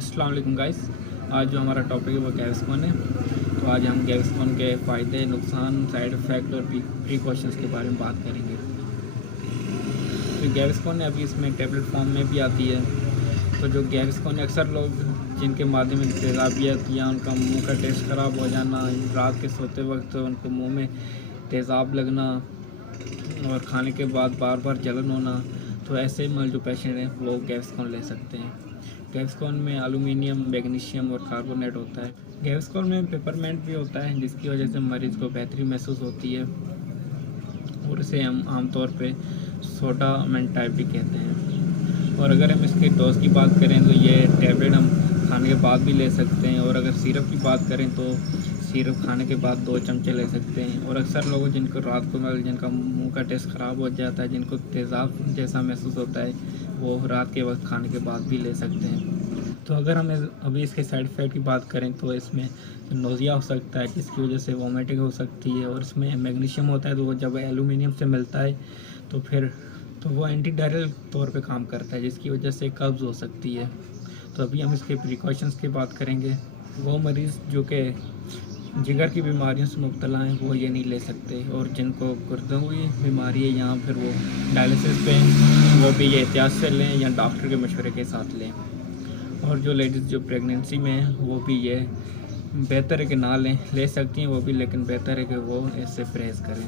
अस्सलाम वालेकुम गाइस। आज जो हमारा टॉपिक है वो गैविस्कॉन है। तो आज हम गैविस्कॉन के फ़ायदे, नुकसान, साइड इफ़ेक्ट और प्रीकॉशंस के बारे में बात करेंगे। तो गैविस्कॉन अभी इसमें टैबलेट फॉर्म में भी आती है। तो जो गैविस्कॉन अक्सर लोग जिनके मादे में तेज़ाबियत या उनका मुंह का टेस्ट ख़राब हो जाना, रात के सोते वक्त उनको मुंह में तेज़ाब लगना और खाने के बाद बार बार जलन होना, तो ऐसे जो पेशेंट हैं वो गैविस्कॉन ले सकते हैं। गैविस्कॉन में एलुमिनियम, मैग्नीशियम और कार्बोनेट होता है। गैविस्कॉन में पेपरमेंट भी होता है, जिसकी वजह से मरीज़ को बेहतरी महसूस होती है और इसे हम आमतौर पे सोडा मेंट टाइप भी कहते हैं। और अगर हम इसके डोज की बात करें तो ये टैबलेट हम खाने के बाद भी ले सकते हैं, और अगर सिरप की बात करें तो सिरप खाने के बाद 2 चमचे ले सकते हैं। और अक्सर लोग जिनको रात को जिनका मुंह का टेस्ट ख़राब हो जाता है, जिनको तेज़ाब जैसा महसूस होता है, वो रात के वक्त खाने के बाद भी ले सकते हैं। तो अगर हम अभी इसके साइड इफ़ेक्ट की बात करें तो इसमें नोज़िया हो सकता है, जिसकी वजह से वोमिटिंग हो सकती है। और इसमें मैग्नीशियम होता है, तो वो जब एलुमिनियम से मिलता है तो वो एंटी डायरियल तौर पे काम करता है, जिसकी वजह से कब्ज़ हो सकती है। तो अभी हम इसके प्रिकॉशंस की बात करेंगे। वो मरीज़ जो कि जिगर की बीमारियों से मुब्तला हैं वो ये नहीं ले सकते, और जिनको गुर्दों की बीमारी है या फिर वो डायलिसिस पे हैं, वो भी ये एहतियात से लें या डॉक्टर के मशवरे के साथ लें। और जो लेडीज़ जो प्रेगनेंसी में हैं वो भी ये बेहतर है कि ना ले सकती हैं वो भी, लेकिन बेहतर है कि वो इससे परहेज़ करें।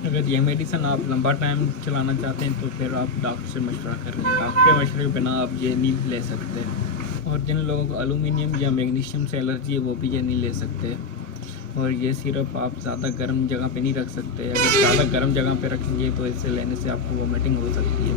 अगर ये मेडिसिन आप लंबा टाइम चलाना चाहते हैं तो फिर आप डॉक्टर से मशवरा कर लें। डॉक्टर के मशवरे के बिना आप ये नहीं ले सकते। और जिन लोगों को एलुमिनियम या मैग्नीशियम से एलर्जी है वो भी ये नहीं ले सकते। और ये सिरप आप ज़्यादा गर्म जगह पे नहीं रख सकते। अगर ज़्यादा गर्म जगह पे रखेंगे तो इसे लेने से आपको वोमिटिंग हो सकती है।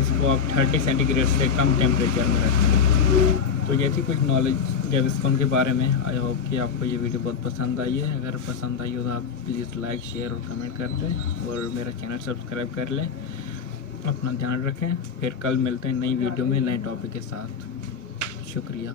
इसको आप 30 सेंटीग्रेड से कम टेम्परेचर में रखें। तो ये थी कुछ नॉलेज गैविस्कॉन के बारे में। आई होप कि आपको ये वीडियो बहुत पसंद आई है। अगर पसंद आई हो तो आप प्लीज़ लाइक, शेयर और कमेंट कर दें, और मेरा चैनल सब्सक्राइब कर लें। अपना ध्यान रखें। फिर कल मिलते हैं नई वीडियो में नए टॉपिक के साथ। शुक्रिया।